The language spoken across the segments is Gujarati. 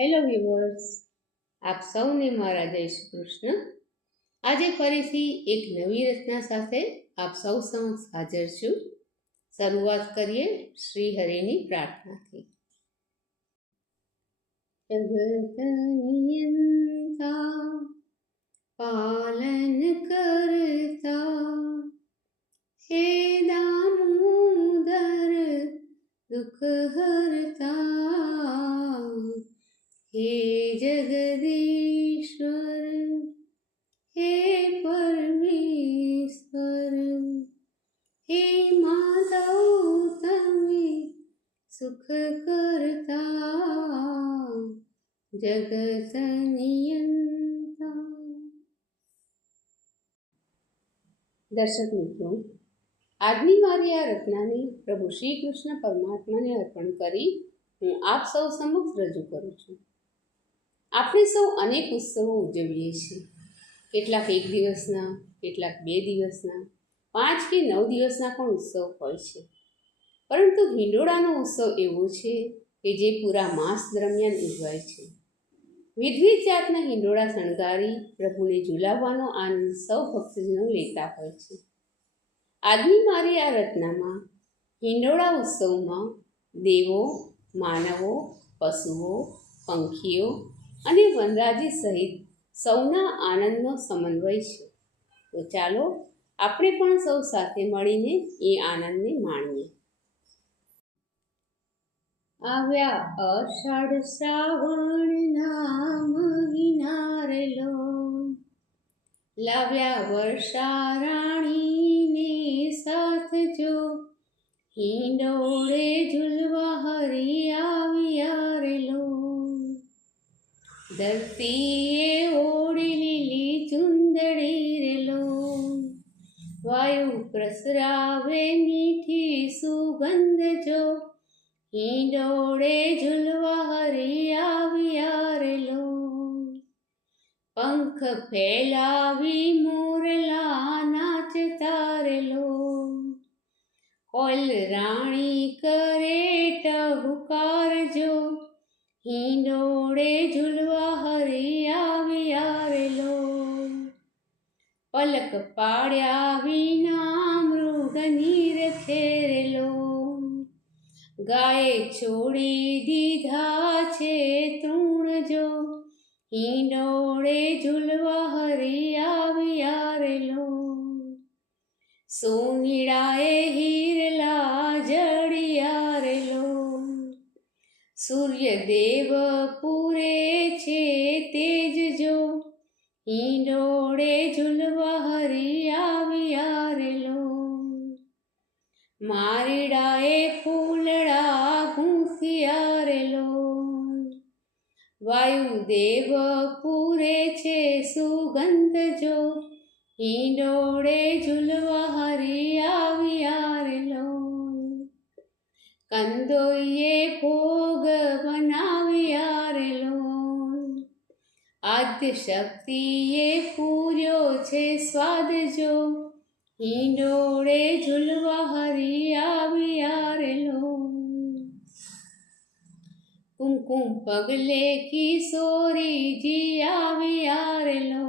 હેલો વ્યુઅર્સ આપ સૌને મારા જય શ્રી કૃષ્ણ. આજે ફરીથી એક નવી રચના સાથે આપ સૌ સમક્ષ હાજર છું. શરૂઆત કરીએ શ્રી હરિની પ્રાર્થનાથી પાલન કરતા હે દામોદર દુઃખ હરતા હે જગદીશ્વર, હે પરમેશ્વર, હે માધવ, તમે સુખ કરતા જગત દર્શક મિત્રો, આજની મારી આ રચનાને પ્રભુ શ્રી કૃષ્ણ પરમાત્માને અર્પણ કરી હું આપ સૌ સમક્ષ રજૂ કરું છું. આપણે સૌ અનેક ઉત્સવો ઉજવીએ છીએ. કેટલાક એક દિવસના, કેટલાક બે દિવસના, પાંચ કે નવ દિવસના પણ ઉત્સવ હોય છે. પરંતુ હિંડોળાનો ઉત્સવ એવો છે કે જે પૂરા માસ દરમિયાન ઉજવાય છે. વિધવિધ જાતના હિંડોળા શણગારી પ્રભુને ઝુલાવવાનો આનંદ સૌ ભક્તજનો લેતા હોય છે. આજની મારી આ રચનામાં હિંડોળા ઉત્સવમાં દેવો, માનવો, પશુઓ, પંખીઓ અને વનરાજી સહિત સૌના આનંદનો સમન્વય છે. તો ચાલો આપણે પણ સૌ સાથે મળીને એ આનંદને માણીએ. આવ્યા અષાઢ શ્રાવણના મહિનારેલો લાવ્યા વર્ષા રાણીને સાથ જો. હિંડોળે ધરતીએ ઓળી લીલી ચુંદડી રેલો વાયુ પ્રસરાવે મીઠી સુગંધ જો હિંડોળે ઝૂલવા હરી આવ્યા રેલો પંખ ફેલાવી મોરલા નાચતા રેલો કોલ રાણી કરે ટહુકાર જો હિંડોળે ઝૂલવા હરી આવી આવેલો. પલક પાડ્યા વિના મૃગ નીર ખેરેલો ગાય છોડી દીધા છે તૃણ જો હિંડોળે ઝૂલવા હરી આવી આવેલો. સોનીડાએ હીરલા જડિયા સૂર્યદેવ પૂરે છે તેજ જો હિંડોળે ઝૂલવા હરી આવ્યા રેલો મારીડાએ ફૂલડા ઘૂંસિયા રેલો વાયુદેવ પૂરે છે સુગંધ જો હિંડોળે ઝૂલવા હરી આવ્યા રેલો કંદોઈએ ભોગ બનાવ્યા રેલો આદ્ય શક્તિએ પૂર્યો છે સ્વાદ જો. હિંડોળે ઝૂલવા હરી આવ્યા રેલો કુમકુમ પગલે કિશોરીજી આવ્યા રેલો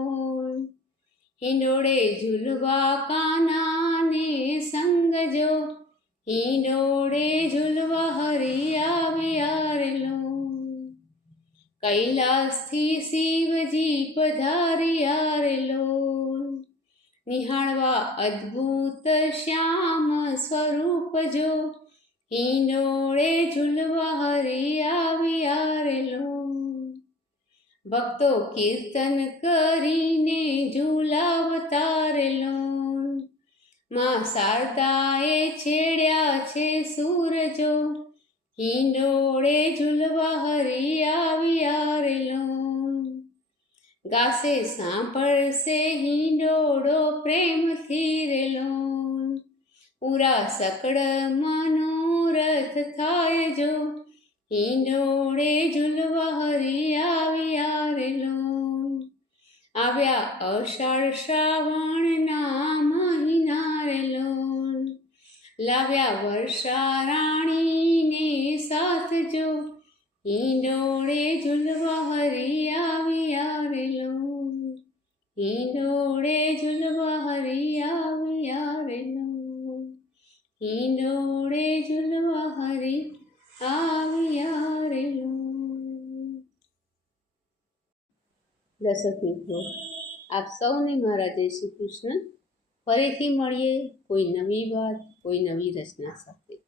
હિંડોળે ઝૂલવા કાનાને સંગ જો. હિંડોળે ઝૂલવા હરી આવ્યા રેલો કૈલાસથી શિવજી પધાર્યા રેલો નિહાળવા અદ્ભુત શ્યામ સ્વરૂપ જો. હિંડોળે ઝૂલવા હરી આવ્યા રેલો ભક્તો કીર્તન કરીને ઝૂલાવતા રેલો માં શારદાએ છેડ્યા છે સૂરજો. હિંડોળે ઝૂલવા હરી આવ્યા રેલો ગાશે સાંભળશે હિંડોળો પ્રેમથી રેલો. પૂરા સકળ મનોરથ થાય જો હિંડોળે ઝૂલવા હરી આવ્યા રેલો આવ્યા અષાઢ શ્રાવણના મહિના રેલો. લાવ્યા વર્ષા રાણીને જો હિંડોળે ઝૂલવા હરી આવી આવેલો. હિંડોળે ઝૂલવા હરી આવી આવેલો. હિંડોળે ઝૂલવા હરી આવી આવેલો. દર્શક મિત્રો આપ સૌને મારા જય શ્રી કૃષ્ણ. ફરીથી મળીએ કોઈ નવી વાત, કોઈ નવી રચના સાથે.